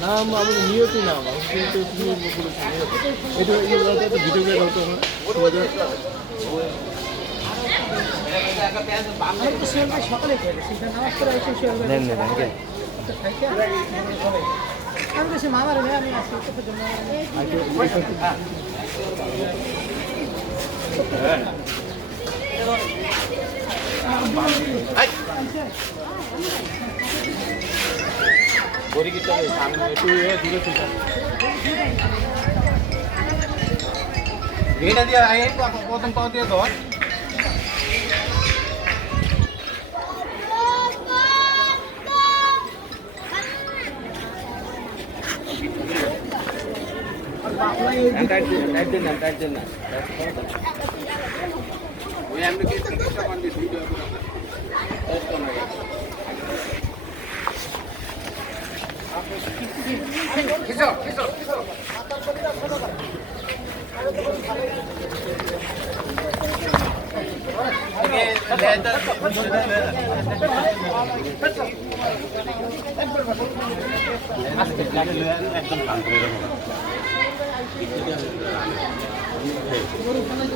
নাম আমাদের নিয়তি নাম কিন্তু তুমি এটা ভিডিও করে হতো সকালে আমি বেশি মামার আমি আসি সামনে একটু দূরে এটা দিয়ে প্রথম পাও দিয়ে ধর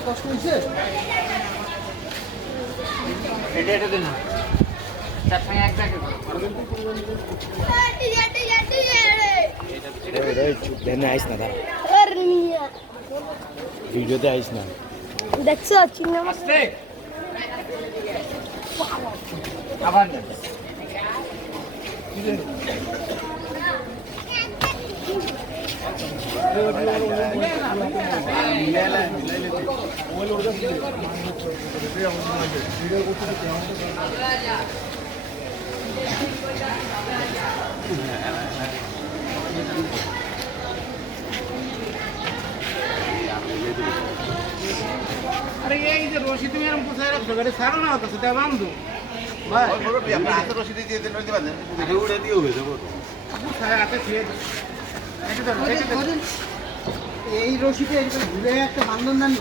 কষ্ট হয়েছে আইস না ভিডিওতে আইস না দেখছো চিংড়ি মাছ আবার আরে এই যে রশি তুমি এরকম কোথায় রাখছো গাড়ি ছাড়ো না তো সেটা বান্ধু ভাই আপনি হাতে রশি দিয়ে দিতে পারেন উড়ে দিয়ে হয়ে যাবো কোথায় হাতে ছিয়ে এই রশিতে ঘুরে একটা বান্ধন দেন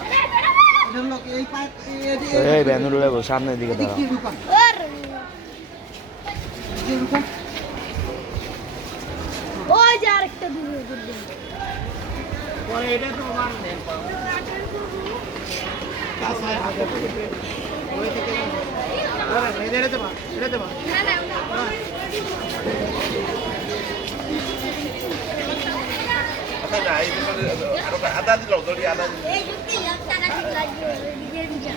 এই ব্যানুর সামনের দিকে দাঁড়া ওই যে আরেকটা দূরে পরে এটা তো মান দেন ওই থেকে এটা দেবা না না আদা দিল দড়ি আদা এই যুক্তি টাকা ঠিক লাগবে নিজে নিজে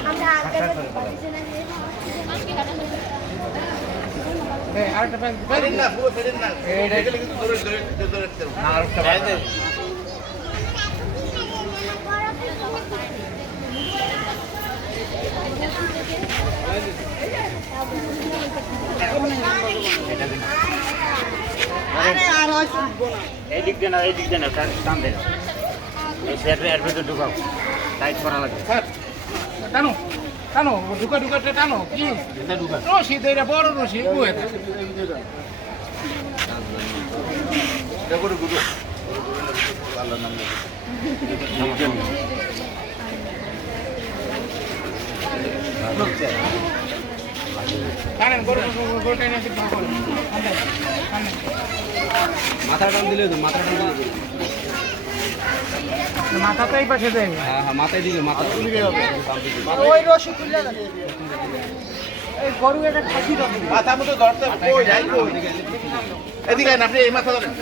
আমরা আগে আরেকটা প্যাক ফেরেন না পুরো ফেরেন না এটা কিন্তু ধরে না আরেকটা ভাই দে এই দিক দিয়ে না টান দেন এই সেটের এর ভিতরে ঢুকাও টাইট করা লাগবে টানো টানো ঢুকা টানো কি এটা ঢুকা রশি দেরা বড় রশি কই এটা দেখো গুরু আল্লাহর নাম কারণ গোটা নিয়ে কি পাবো মাথা টান দিলে তো মাথা টান দিলে মাথাতেই পাশে দেয় হ্যাঁ মাথায় দিলে মাথা ওই রশি তুলে এই গরু একটা খাসি রকম মাথা মতো ধরতে কই যাই কই এদিকে না আপনি এই মাথা ধরেন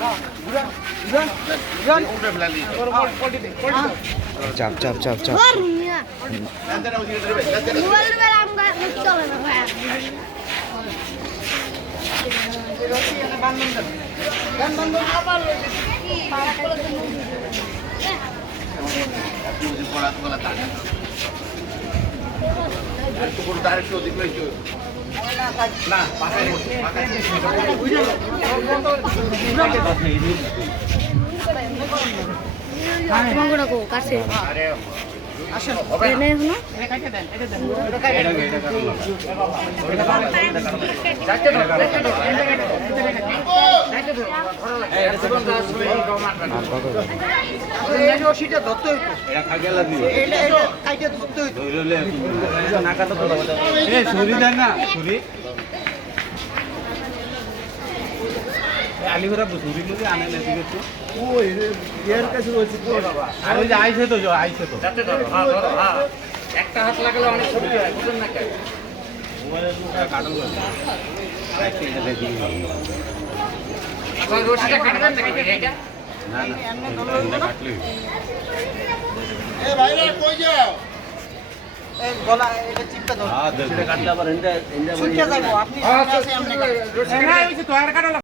জন উঠে ফেলালি পল্টি দে চাপ ওর মিয়া লান্দানা ওই দিকে ধরবে লান্দানা মোবাইল বেলা আমরা চলে না ভাই রশি এনে বান্ধন দেন বান্ধন আবার পাড়া করে দেন আপনি ওই পড়া তোলা তা আর তো পুরো ডাইরেক্ট ওদিক লইছো না পাশে মঙ্গনা কো কাছে আরে আসেন এনে এখনো এটা কাটে দেন এটা দেন চারটে ধরো, চারটে ধরো। চারটে ধরো, ধরো লাগে। আর কত এই রশিটা ধরতে হইতো এটা কাইটে ধরতে হইতো ছুরি দেন না ছুরি আলিপুরা ছুরি যদি আনে না দিকে তো ওই এর কাছে রয়েছে তো বাবা আর ওই যে আইছে তো আইছে তো চারটে ধরো, হ্যাঁ, ধরো, হ্যাঁ। একটা হাত লাগালে অনেক ছবি হয়, বুঝলেন না কেন? এখন রশিটা কেটে দেন নাকি এটা? এই গলা এটা চিপটা ধরো সুইটা যাইবো আপনি সামনে আসে এমনি কাটে। রশি কাটা হইছে তো আর কাটা